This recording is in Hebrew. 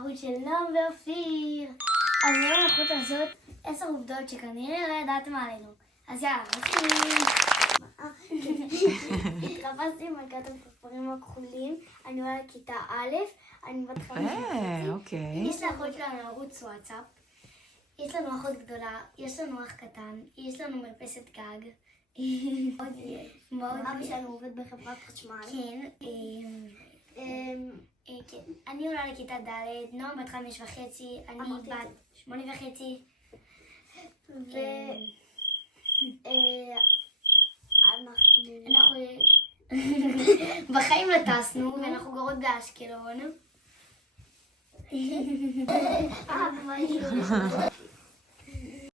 הערוץ של נועם ואופיר. אז היום אנחנו לעשות 10 עובדות שכנראה לא ידעתם עלינו. אז יאללה, מתחילים. התחפשתי עם מלכת הפרפרים הכחולים, אני עולה לכיתה א', אני בת 5 וחצי. אוקיי. יש לאחות שלנו ערוץ וואטסאפ, יש לנו אחות גדולה, יש לנו אח קטן, יש לנו מרפסת גג. אבא שלנו עובד בחברת חשמל. כן. אני עולה לכיתה ד', נועם בת 5 וחצי, אני בת 8 וחצי. אנחנו בחיים לא טסנו, ואנחנו גרות באשקלון.